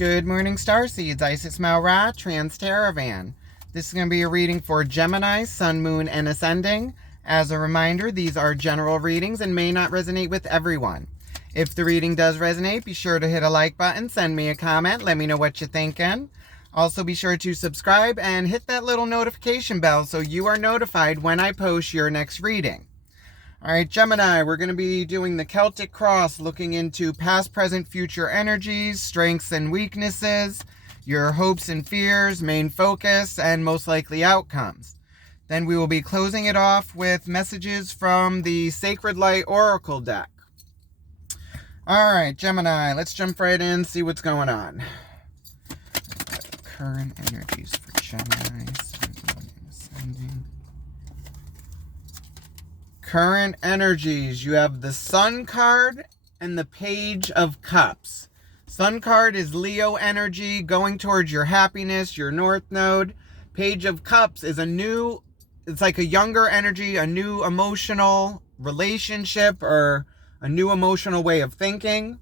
Good morning, Starseeds. Isis Malra, Trans-Teravan. This is going to be a reading for Gemini, Sun, Moon, and Ascending. As a reminder, these are general readings and may not resonate with everyone. If the reading does resonate, be sure to hit a like button, send me a comment, let me know what you're thinking. Also, be sure to subscribe and hit that little notification bell so you are notified when I post your next reading. All right, Gemini, we're going to be doing the Celtic Cross, looking into past, present, future energies, strengths and weaknesses, your hopes and fears, main focus, and most likely outcomes. Then we will be closing it off with messages from the Sacred Light Oracle deck. All right, Gemini, let's jump right in, see what's going on. Current energies for Gemini, Sun, Moon, and Ascending. Current energies, you have the Sun card and the Page of Cups. Sun card is Leo energy, going towards your happiness, your North Node. Page of Cups is it's like a younger energy, a new emotional relationship, or a new emotional way of thinking.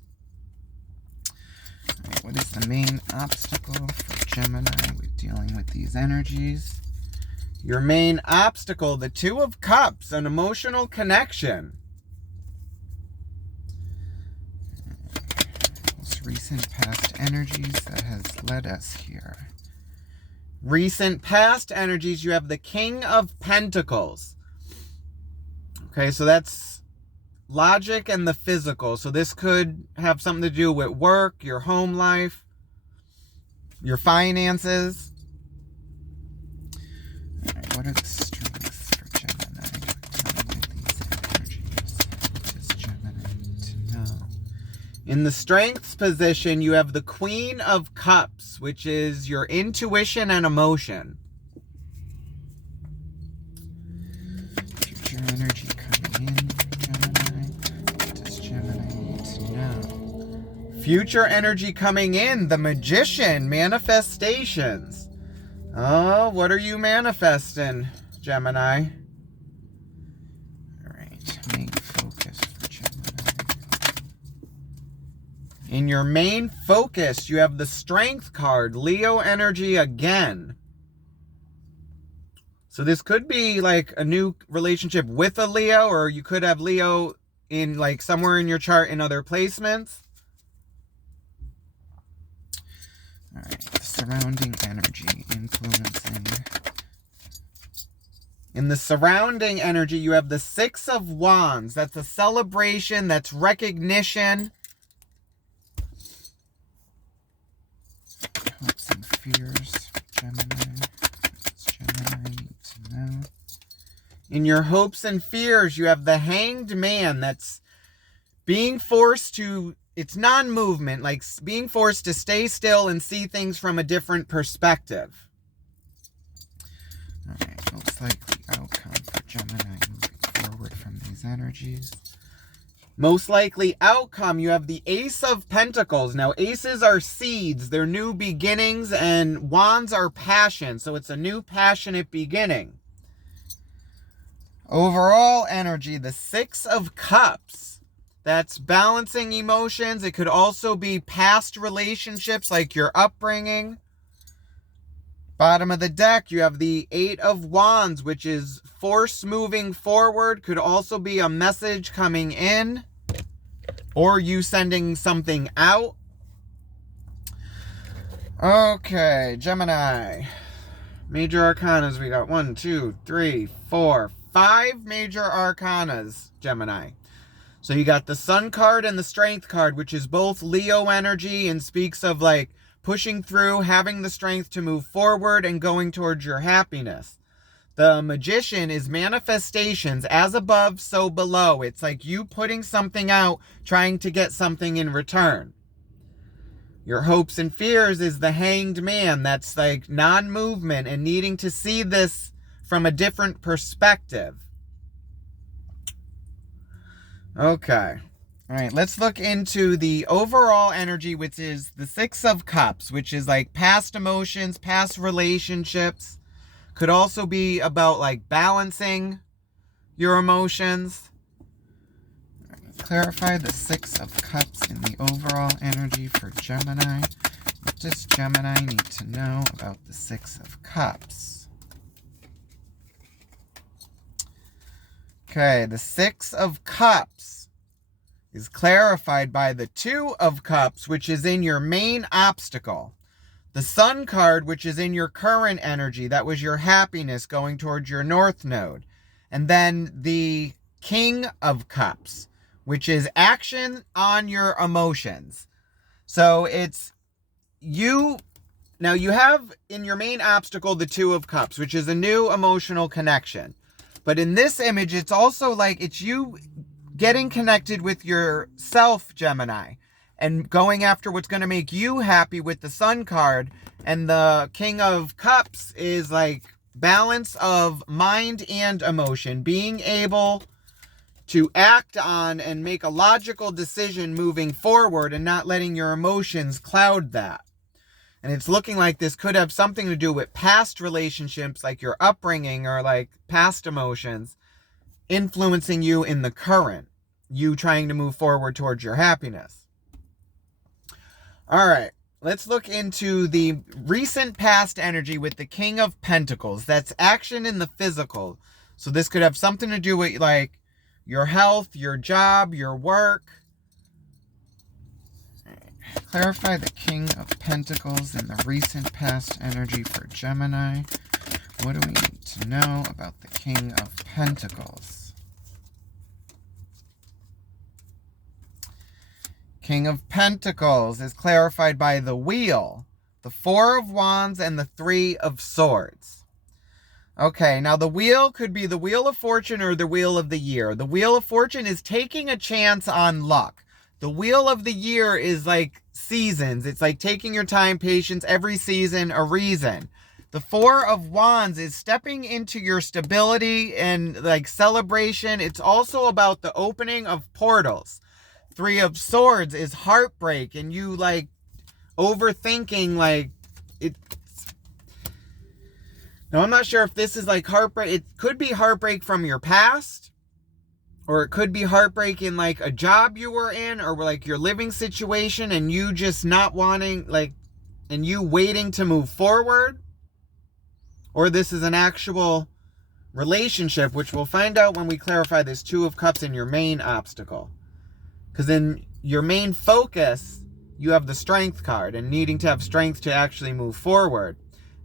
All right, what is the main obstacle for Gemini with dealing with these energies? Your main obstacle, the Two of Cups, an emotional connection. Most recent past energies that has led us here. Recent past energies, you have the King of Pentacles. Okay, so that's logic and the physical. So this could have something to do with work, your home life, your finances. All right, what are the strengths for Gemini dealing with these energies? What does Gemini need to know? In the strengths position, you have the Queen of Cups, which is your intuition and emotion. Future energy coming in for Gemini. What does Gemini need to know? Future energy coming in, the Magician, manifestations. Oh, what are you manifesting, Gemini? All right, main focus for Gemini. In your main focus, you have the Strength card, Leo energy again. So this could be like a new relationship with a Leo, or you could have Leo in like somewhere in your chart in other placements. All right, surrounding energy influencing. In the surrounding energy, you have the Six of Wands. That's a celebration, that's recognition. Hopes and fears for Gemini. What does Gemini need to know? In your hopes and fears, you have the Hanged Man. That's being forced to... It's non-movement, like being forced to stay still and see things from a different perspective. All right, most likely outcome for Gemini moving forward from these energies. Most likely outcome, you have the Ace of Pentacles. Now, aces are seeds. They're new beginnings, and wands are passion. So it's a new passionate beginning. Overall energy, the Six of Cups. That's balancing emotions. It could also be past relationships, like your upbringing. Bottom of the deck, you have the Eight of Wands, which is force moving forward. Could also be a message coming in, or you sending something out. Okay, Gemini. Major arcanas, we got 1, 2, 3, 4, 5 major arcanas, Gemini. So you got the Sun card and the Strength card, which is both Leo energy and speaks of like pushing through, having the strength to move forward and going towards your happiness. The Magician is manifestations, as above, so below. It's like you putting something out, trying to get something in return. Your hopes and fears is the Hanged Man. That's like non-movement and needing to see this from a different perspective. Okay. All right, let's look into the overall energy, which is the Six of Cups, which is like past emotions, past relationships. Could also be about like balancing your emotions. All right, clarify the Six of Cups in the overall energy for Gemini. What does Gemini need to know about the Six of Cups? Okay, the Six of Cups is clarified by the Two of Cups, which is in your main obstacle. The Sun card, which is in your current energy, that was your happiness going towards your North Node. And then the King of Cups, which is action on your emotions. So it's you. Now you have in your main obstacle the Two of Cups, which is a new emotional connection. But in this image, it's also like it's you getting connected with yourself, Gemini, and going after what's going to make you happy with the Sun card. And the King of Cups is like balance of mind and emotion, being able to act on and make a logical decision moving forward and not letting your emotions cloud that. And it's looking like this could have something to do with past relationships, like your upbringing or like past emotions influencing you in the current, you trying to move forward towards your happiness. All right, let's look into the recent past energy with the King of Pentacles. That's action in the physical. So this could have something to do with like your health, your job, your work. Clarify the King of Pentacles and the recent past energy for Gemini. What do we need to know about the King of Pentacles? King of Pentacles is clarified by the Wheel, the Four of Wands, and the Three of Swords. Okay, now the Wheel could be the Wheel of Fortune or the Wheel of the Year. The Wheel of Fortune is taking a chance on luck. The Wheel of the Year is like seasons. It's like taking your time, patience, every season, a reason. The Four of Wands is stepping into your stability and like celebration. It's also about the opening of portals. Three of Swords is heartbreak and you like overthinking like it. Now I'm not sure if this is like heartbreak. It could be heartbreak from your past, or it could be heartbreak in like a job you were in or like your living situation and you just not wanting like, and you waiting to move forward. Or this is an actual relationship, which we'll find out when we clarify this Two of Cups in your main obstacle. Because in your main focus, you have the Strength card and needing to have strength to actually move forward.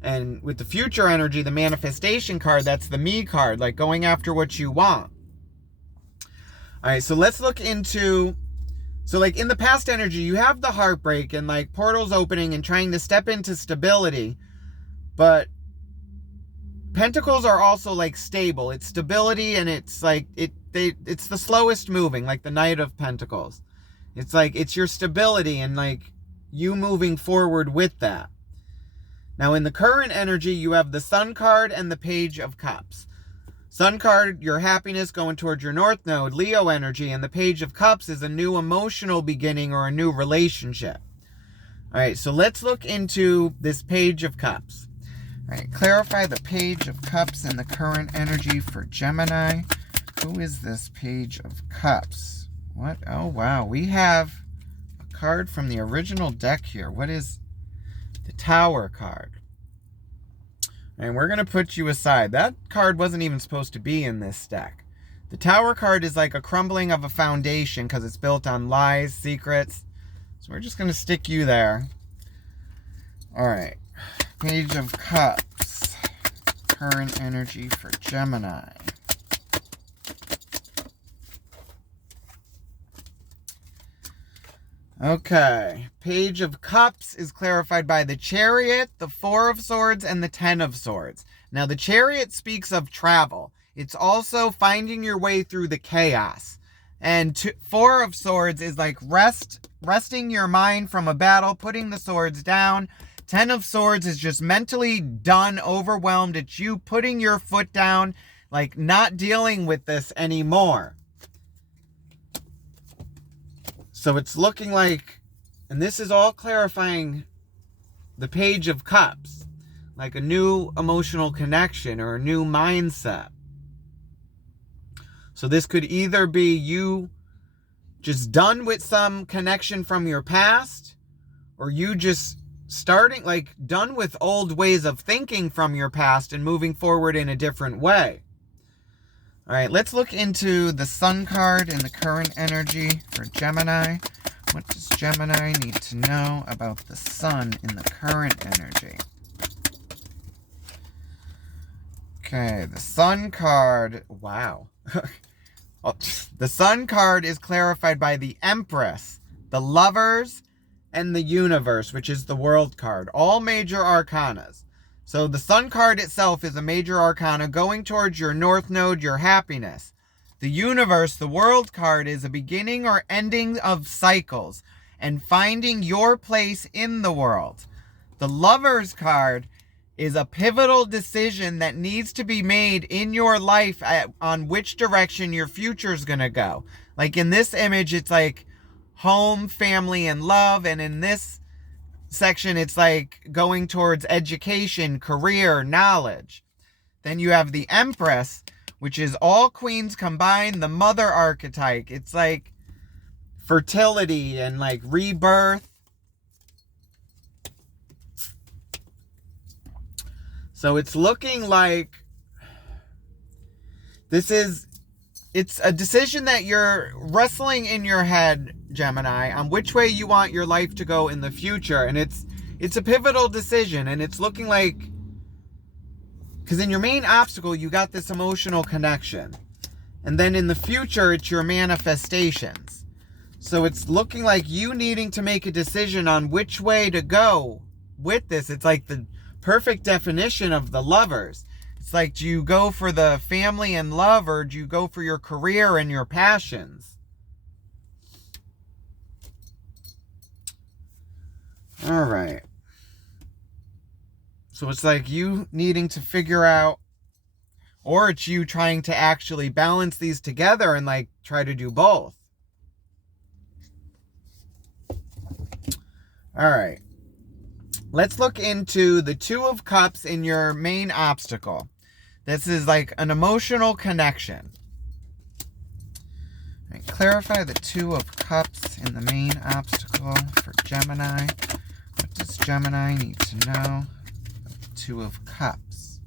And with the future energy, the Manifestation card, that's the Me card, like going after what you want. All right, so let's look into, so like in the past energy, you have the heartbreak and like portals opening and trying to step into stability. But Pentacles are also like stable. It's stability and it's like, it's the slowest moving, like the Knight of Pentacles. It's like, it's your stability and like you moving forward with that. Now in the current energy, you have the Sun card and the Page of Cups. Sun card, your happiness going towards your North Node, Leo energy, and the Page of Cups is a new emotional beginning or a new relationship. All right, so let's look into this Page of Cups. All right, clarify the Page of Cups and the current energy for Gemini. Who is this Page of Cups? What? Oh, wow. We have a card from the original deck here. What is the Tower card? And we're going to put you aside. That card wasn't even supposed to be in this deck. The Tower card is like a crumbling of a foundation because it's built on lies, secrets. So we're just going to stick you there. All right. Page of Cups. Current energy for Gemini. Okay, Page of Cups is clarified by the Chariot, the Four of Swords, and the Ten of Swords. Now, the Chariot speaks of travel. It's also finding your way through the chaos. And Four of Swords is like resting your mind from a battle, putting the swords down. Ten of Swords is just mentally done, overwhelmed. It's you putting your foot down, like not dealing with this anymore. So it's looking like, and this is all clarifying the Page of Cups, like a new emotional connection or a new mindset. So this could either be you just done with some connection from your past, or you just starting, like, done with old ways of thinking from your past and moving forward in a different way. All right, let's look into the Sun card in the current energy for Gemini. What does Gemini need to know about the Sun in the current energy? Okay, the Sun card, wow. The Sun card is clarified by the Empress, the Lovers, and the Universe, which is the World card. All major arcanas. So the Sun card itself is a major arcana going towards your North Node, your happiness. The Universe, the World card, is a beginning or ending of cycles and finding your place in the world. The Lovers card is a pivotal decision that needs to be made in your life on which direction your future is going to go. Like in this image, it's like home, family, and love. And in this section, it's like going towards education, career, knowledge. Then you have the Empress, which is all queens combined, the mother archetype. It's like fertility and like rebirth. So it's looking like it's a decision that you're wrestling in your head, Gemini, on which way you want your life to go in the future. And it's a pivotal decision, and it's looking like, because in your main obstacle, you got this emotional connection. And then in the future, it's your manifestations. So it's looking like you needing to make a decision on which way to go with this. It's like the perfect definition of the Lovers. It's like, do you go for the family and love, or do you go for your career and your passions? All right. So it's like you needing to figure out, or it's you trying to actually balance these together and like try to do both. All right. Let's look into the Two of Cups in your main obstacle. This is like an emotional connection. All right, clarify the Two of Cups in the main obstacle for Gemini. What does Gemini need to know? The Two of Cups.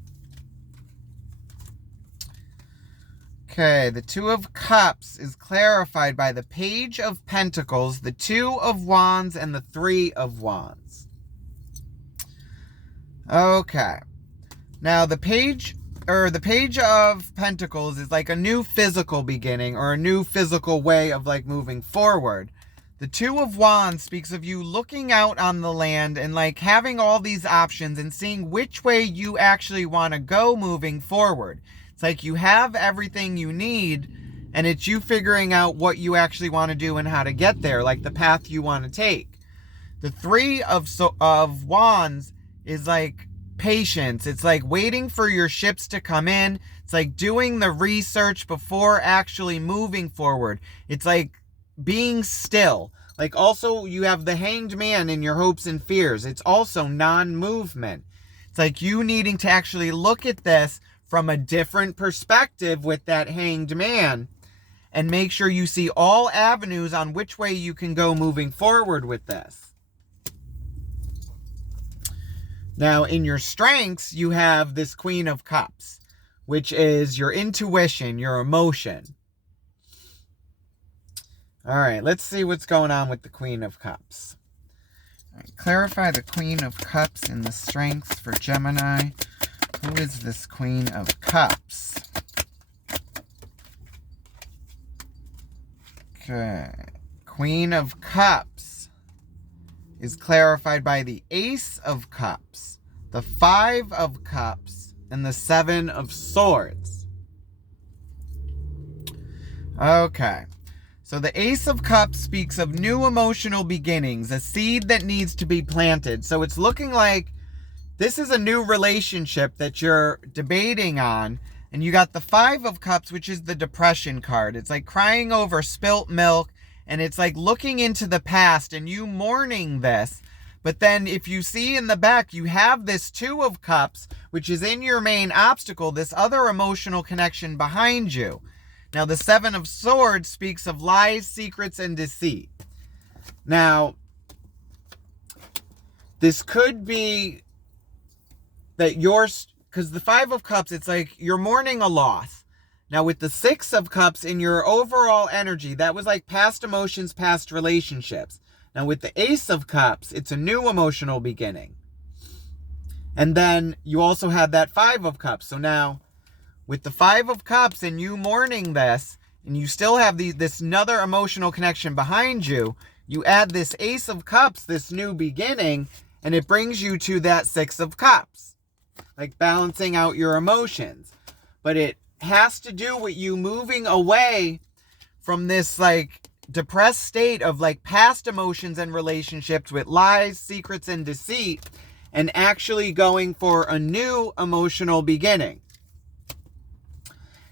Okay, the Two of Cups is clarified by the Page of Pentacles, the Two of Wands, and the Three of Wands. Okay. Now the Page of Pentacles is like a new physical beginning, or a new physical way of like moving forward. The Two of Wands speaks of you looking out on the land and like having all these options and seeing which way you actually want to go moving forward. It's like you have everything you need, and it's you figuring out what you actually want to do and how to get there, like the path you want to take. The Three of Wands is like patience. It's like waiting for your ships to come in. It's like doing the research before actually moving forward. It's like being still. Like also you have the Hanged Man in your hopes and fears. It's also non-movement. It's like you needing to actually look at this from a different perspective with that Hanged Man and make sure you see all avenues on which way you can go moving forward with this. Now, in your strengths, you have this Queen of Cups, which is your intuition, your emotion. All right, let's see what's going on with the Queen of Cups. All right, clarify the Queen of Cups in the strengths for Gemini. Who is this Queen of Cups? Okay. Queen of Cups is clarified by the Ace of Cups, the Five of Cups, and the Seven of Swords. Okay. So the Ace of Cups speaks of new emotional beginnings, a seed that needs to be planted. So it's looking like this is a new relationship that you're debating on. And you got the Five of Cups, which is the depression card. It's like crying over spilt milk. And it's like looking into the past and you mourning this. But then if you see in the back, you have this Two of Cups, which is in your main obstacle, this other emotional connection behind you. Now, the Seven of Swords speaks of lies, secrets, and deceit. Now, This could be that because the Five of Cups, it's like you're mourning a loss. Now with the Six of Cups in your overall energy, that was like past emotions, past relationships. Now with the Ace of Cups, it's a new emotional beginning. And then you also have that Five of Cups. So now with the Five of Cups and you mourning this, and you still have this another emotional connection behind you, you add this Ace of Cups, this new beginning, and it brings you to that Six of Cups. Like balancing out your emotions. But it has to do with you moving away from this like depressed state of like past emotions and relationships with lies, secrets, and deceit, and actually going for a new emotional beginning.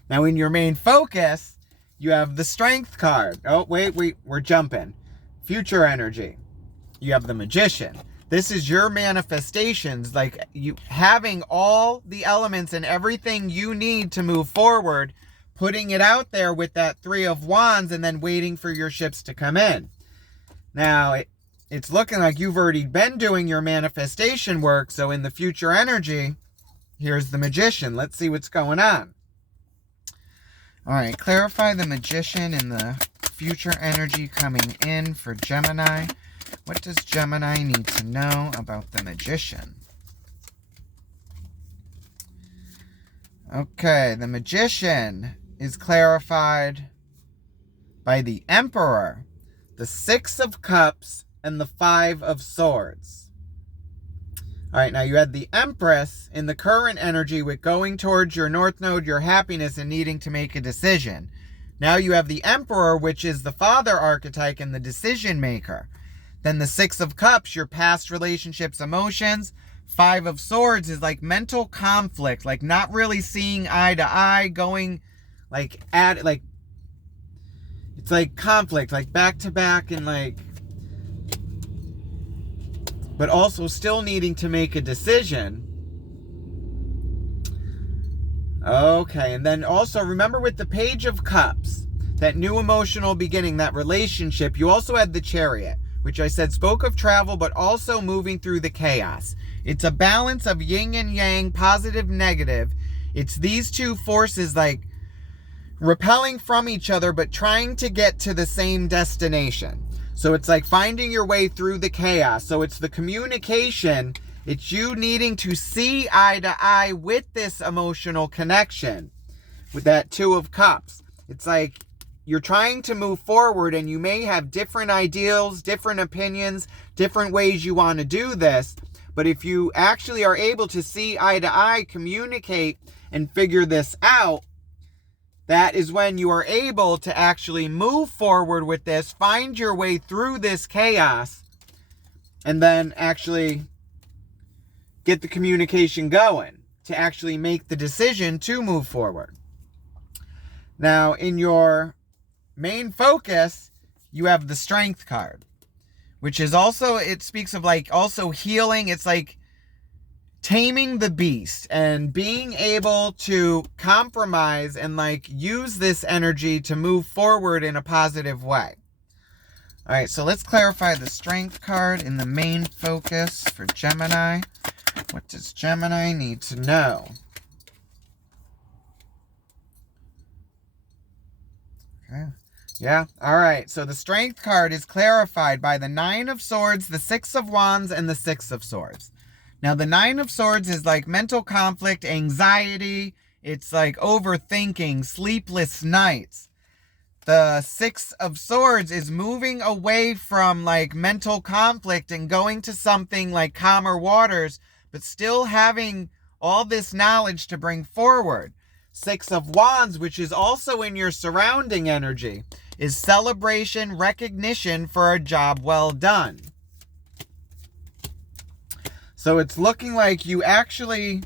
Now in your main focus, you have the Strength card. Oh, wait, we're jumping. Future energy. You have the Magician. This is your manifestations, like you having all the elements and everything you need to move forward, putting it out there with that Three of Wands, and then waiting for your ships to come in. Now, it's looking like you've already been doing your manifestation work, so in the future energy, here's the Magician. Let's see what's going on. All right, clarify the Magician and the future energy coming in for Gemini. What does Gemini need to know about the Magician? Okay, the Magician is clarified by the Emperor, the Six of Cups, and the Five of Swords. All right, now you had the Empress in the current energy with going towards your North Node, your happiness, and needing to make a decision. Now you have the Emperor, which is the father archetype and the decision maker. Then the Six of Cups, your past relationships, emotions. Five of Swords is like mental conflict, like not really seeing eye to eye, going like it's like conflict, like back to back, and like, but also still needing to make a decision. Okay, and then also remember with the Page of Cups, that new emotional beginning, that relationship, you also had the Chariot, which I said spoke of travel, but also moving through the chaos. It's a balance of yin and yang, positive, negative. It's these two forces like repelling from each other, but trying to get to the same destination. So it's like finding your way through the chaos. So it's the communication. It's you needing to see eye to eye with this emotional connection with that Two of Cups. It's like you're trying to move forward and you may have different ideals, different opinions, different ways you want to do this. But if you actually are able to see eye to eye, communicate, and figure this out, that is when you are able to actually move forward with this, find your way through this chaos, and then actually get the communication going to actually make the decision to move forward. Now, in your main focus, you have the Strength card, which is also, it speaks of like also healing. It's like taming the beast and being able to compromise and like use this energy to move forward in a positive way. All right, so let's clarify the Strength card in the main focus for Gemini. What does Gemini need to know? Okay. Yeah, all right. So the Strength card is clarified by the Nine of Swords, the Six of Wands, and the Six of Swords. Now, the Nine of Swords is like mental conflict, anxiety. It's like overthinking, sleepless nights. The Six of Swords is moving away from like mental conflict and going to something like calmer waters, but still having all this knowledge to bring forward. Six of Wands, which is also in your surrounding energy, is celebration, recognition for a job well done. So it's looking like you actually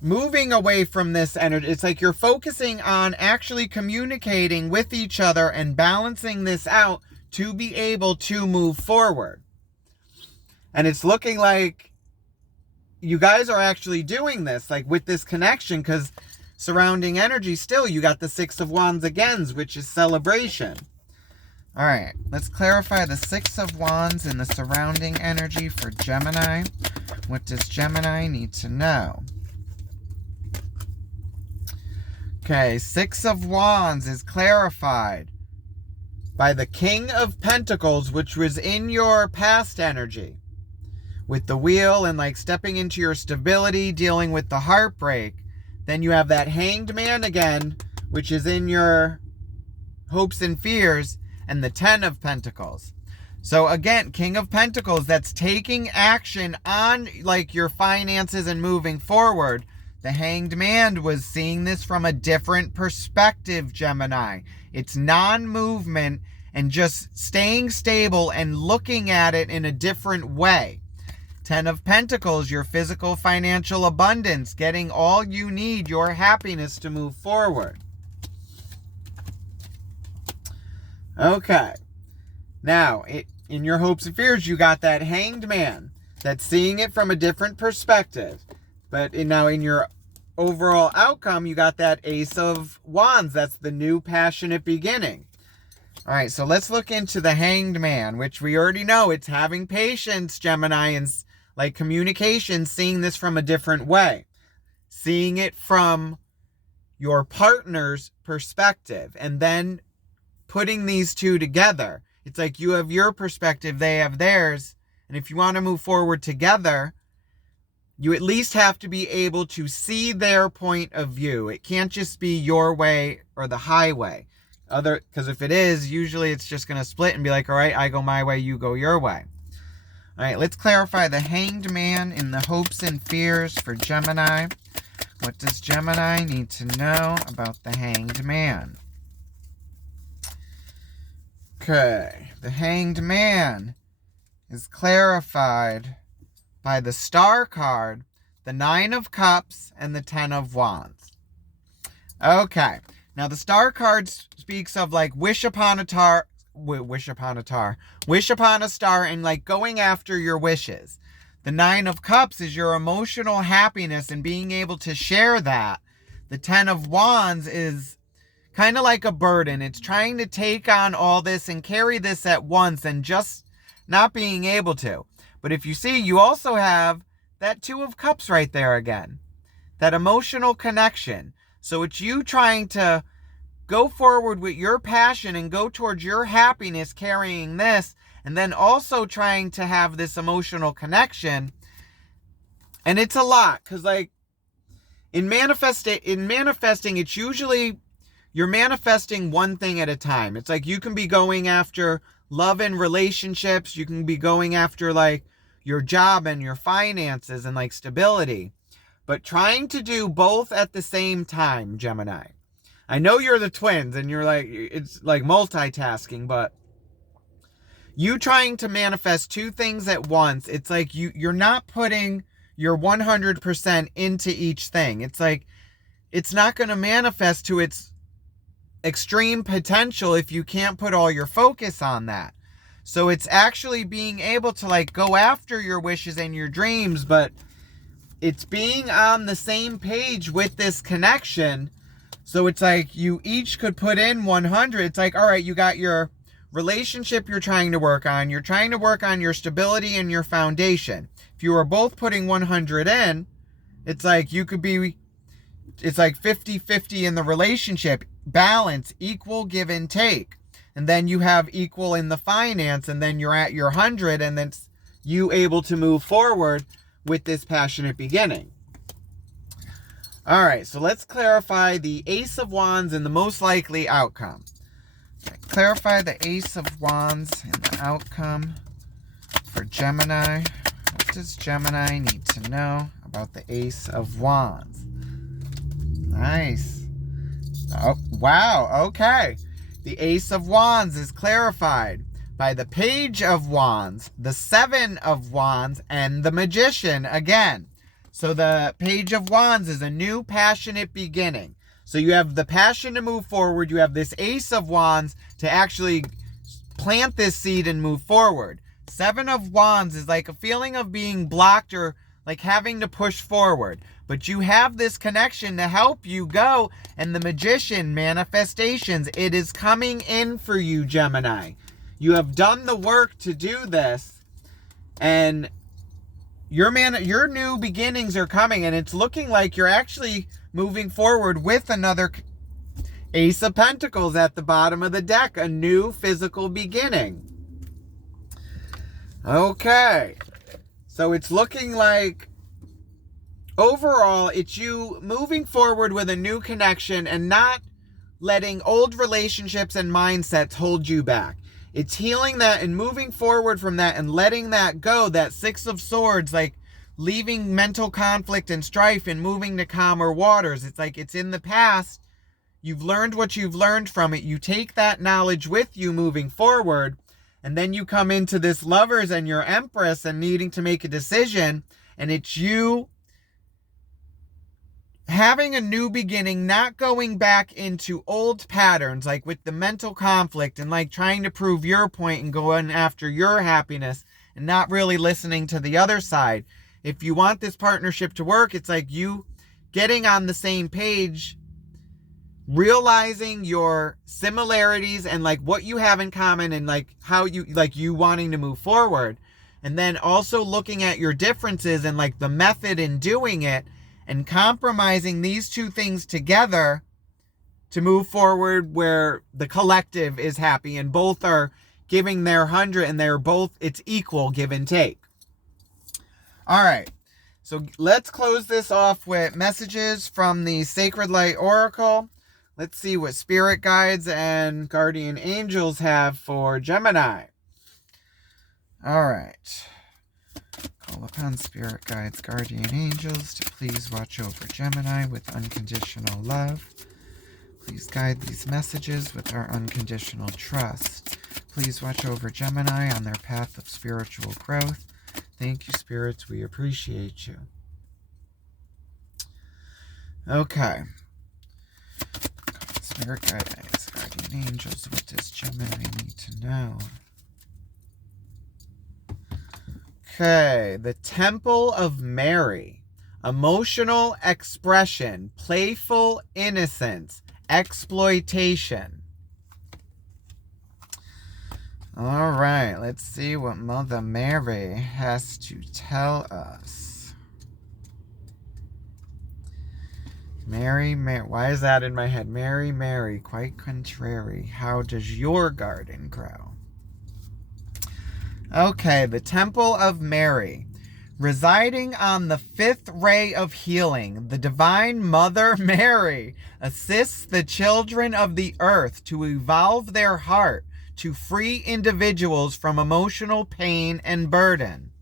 moving away from this energy. It's like you're focusing on actually communicating with each other and balancing this out to be able to move forward. And it's looking like you guys are actually doing this, like with this connection, because surrounding energy still, you got the Six of Wands again, which is celebration. All right, let's clarify the Six of Wands and the surrounding energy for Gemini. What does Gemini need to know? Okay, Six of Wands is clarified by the King of Pentacles, which was in your past energy. With the wheel and like stepping into your stability, dealing with the heartbreak. Then you have that Hanged Man again, which is in your hopes and fears, and the Ten of Pentacles. So again, King of Pentacles, that's taking action on like your finances and moving forward. The Hanged Man was seeing this from a different perspective, Gemini. It's non-movement and just staying stable and looking at it in a different way. Ten of Pentacles, your physical financial abundance, getting all you need, your happiness to move forward. Okay. Now, in your hopes and fears, you got that Hanged Man that's seeing it from a different perspective. But now in your overall outcome, you got that Ace of Wands. That's the new passionate beginning. All right, so let's look into the Hanged Man, which we already know it's having patience, Gemini, and like communication, seeing this from a different way. Seeing it from your partner's perspective and then putting these two together. It's like you have your perspective, they have theirs. And if you want to move forward together, you at least have to be able to see their point of view. It can't just be your way or the highway. Because if it is, usually it's just going to split and be like, all right, I go my way, you go your way. All right, let's clarify the Hanged Man in the hopes and fears for Gemini. What does Gemini need to know about the Hanged Man? Okay, the Hanged Man is clarified by the Star card, the Nine of Cups, and the Ten of Wands. Okay, now the Star card speaks of like wish upon a star, and like going after your wishes. The Nine of Cups is your emotional happiness and being able to share that. The Ten of Wands is kind of like a burden. It's trying to take on all this and carry this at once and just not being able to. But if you see, you also have that Two of Cups right there again. That emotional connection. So it's you trying to go forward with your passion and go towards your happiness carrying this, and then also trying to have this emotional connection. And it's a lot, because like in manifesting, it's usually you're manifesting one thing at a time. It's like you can be going after love and relationships. You can be going after like your job and your finances and like stability. But trying to do both at the same time, Gemini. I know you're the twins and you're like, it's like multitasking, but you trying to manifest two things at once, it's like you're not putting your 100% into each thing. It's like, it's not going to manifest to its extreme potential if you can't put all your focus on that. So it's actually being able to like go after your wishes and your dreams, but it's being on the same page with this connection. So it's like you each could put in 100. It's like, all right, you got your relationship you're trying to work on. You're trying to work on your stability and your foundation. If you are both putting 100 in, it's like you could be, it's like 50-50 in the relationship. Balance, equal give and take. And then you have equal in the finance, and then you're at your 100, and then you able to move forward with this passionate beginning. All right, so let's clarify the Ace of Wands and the most likely outcome. Okay, clarify the Ace of Wands and the outcome for Gemini. What does Gemini need to know about the Ace of Wands? Nice. Oh, wow, okay. The Ace of Wands is clarified by the Page of Wands, the Seven of Wands, and the Magician again. So the Page of Wands is a new passionate beginning. So you have the passion to move forward. You have this Ace of Wands to actually plant this seed and move forward. Seven of Wands is like a feeling of being blocked or like having to push forward. But you have this connection to help you go. And the Magician, manifestations, it is coming in for you, Gemini. You have done the work to do this, and your new beginnings are coming, and it's looking like you're actually moving forward with another Ace of Pentacles at the bottom of the deck, a new physical beginning. Okay, so it's looking like overall it's you moving forward with a new connection and not letting old relationships and mindsets hold you back. It's healing that and moving forward from that and letting that go. That Six of Swords, like leaving mental conflict and strife and moving to calmer waters. It's like it's in the past. You've learned what you've learned from it. You take that knowledge with you moving forward. And then you come into this Lovers and your Empress and needing to make a decision. And it's you having a new beginning, not going back into old patterns, like with the mental conflict and like trying to prove your point and going after your happiness and not really listening to the other side. If you want this partnership to work, it's like you getting on the same page, realizing your similarities and like what you have in common and like how you wanting to move forward. And then also looking at your differences and like the method in doing it, and compromising these two things together to move forward where the collective is happy and both are giving their 100 and it's equal give and take. All right, so let's close this off with messages from the Sacred Light Oracle. Let's see what spirit guides and guardian angels have for Gemini. All right. Call upon spirit guides, guardian angels to please watch over Gemini with unconditional love. Please guide these messages with our unconditional trust. Please watch over Gemini on their path of spiritual growth. Thank you, spirits. We appreciate you. Okay. Spirit guides, guardian angels, what does Gemini need to know? Okay, the Temple of Mary. Emotional expression, playful innocence, exploitation. All right, let's see what Mother Mary has to tell us. Mary, why is that in my head? Mary, quite contrary. How does your garden grow? Okay, the Temple of Mary. Residing on the fifth ray of healing, the Divine Mother Mary assists the children of the earth to evolve their heart to free individuals from emotional pain and burden.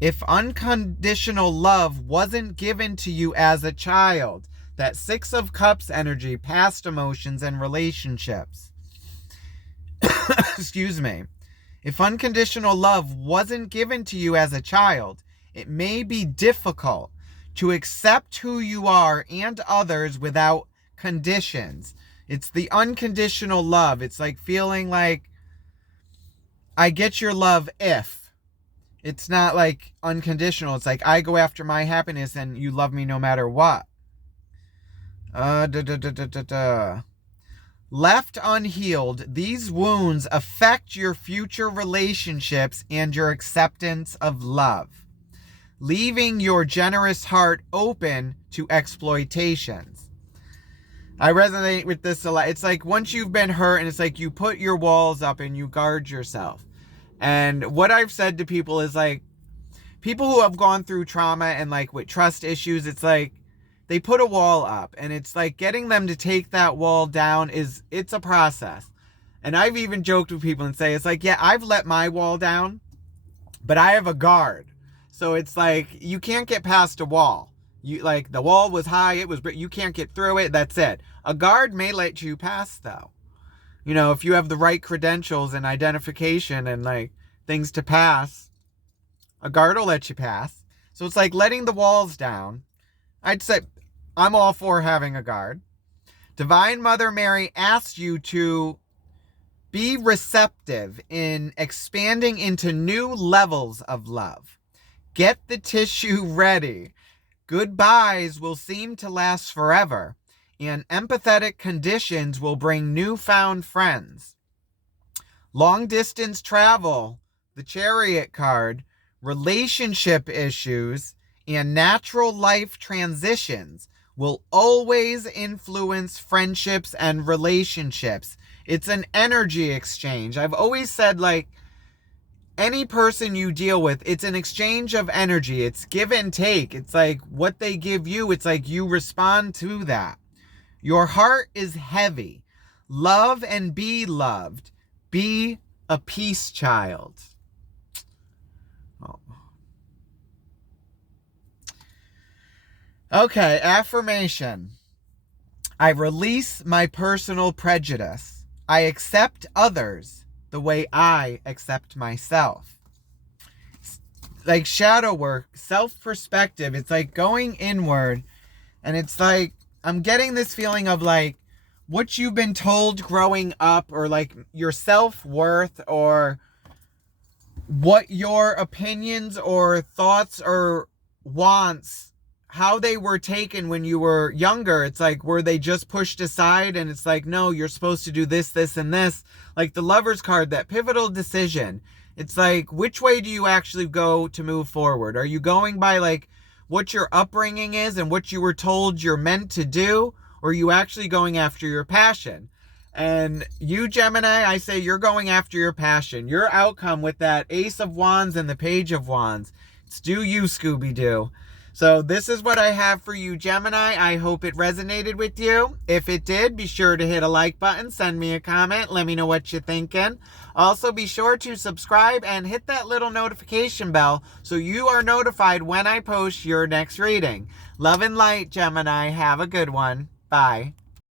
If unconditional love wasn't given to you as a child, that Six of Cups energy, past emotions and relationships. Excuse me. If unconditional love wasn't given to you as a child, it may be difficult to accept who you are and others without conditions. It's the unconditional love. It's like feeling like I get your love if. It's not like unconditional. It's like I go after my happiness and you love me no matter what. Left unhealed, these wounds affect your future relationships and your acceptance of love, leaving your generous heart open to exploitations. I resonate with this a lot. It's like once you've been hurt and it's like you put your walls up and you guard yourself. And what I've said to people is like, people who have gone through trauma and like with trust issues, it's like, they put a wall up and it's like getting them to take that wall down it's a process. And I've even joked with people and say, it's like, yeah, I've let my wall down, but I have a guard. So it's like, you can't get past a wall. You like the wall was high, you can't get through it. That's it. A guard may let you pass though. You know, if you have the right credentials and identification and like things to pass, a guard will let you pass. So it's like letting the walls down. I'd say I'm all for having a guard. Divine Mother Mary asks you to be receptive in expanding into new levels of love. Get the tissue ready. Goodbyes will seem to last forever, and empathetic conditions will bring newfound friends. Long distance travel, the Chariot card, relationship issues, and natural life transitions will always influence friendships and relationships. It's an energy exchange. I've always said, like, any person you deal with, it's an exchange of energy. It's give and take. It's like what they give you, it's like you respond to that. Your heart is heavy. Love and be loved. Be a peace child. Oh. Okay, affirmation. I release my personal prejudice. I accept others the way I accept myself. Like shadow work, self-perspective. It's like going inward, and it's like I'm getting this feeling of like what you've been told growing up, or like your self-worth, or what your opinions or thoughts or wants, how they were taken when you were younger. It's like, were they just pushed aside? And it's like, no, you're supposed to do this, this, and this. Like the Lover's card, that pivotal decision. It's like, which way do you actually go to move forward? Are you going by like what your upbringing is and what you were told you're meant to do? Or are you actually going after your passion? And you, Gemini, I say you're going after your passion. Your outcome with that Ace of Wands and the Page of Wands. It's do you, Scooby-Doo. So this is what I have for you, Gemini. I hope it resonated with you. If it did, be sure to hit a like button. Send me a comment. Let me know what you're thinking. Also, be sure to subscribe and hit that little notification bell so you are notified when I post your next reading. Love and light, Gemini. Have a good one. Bye.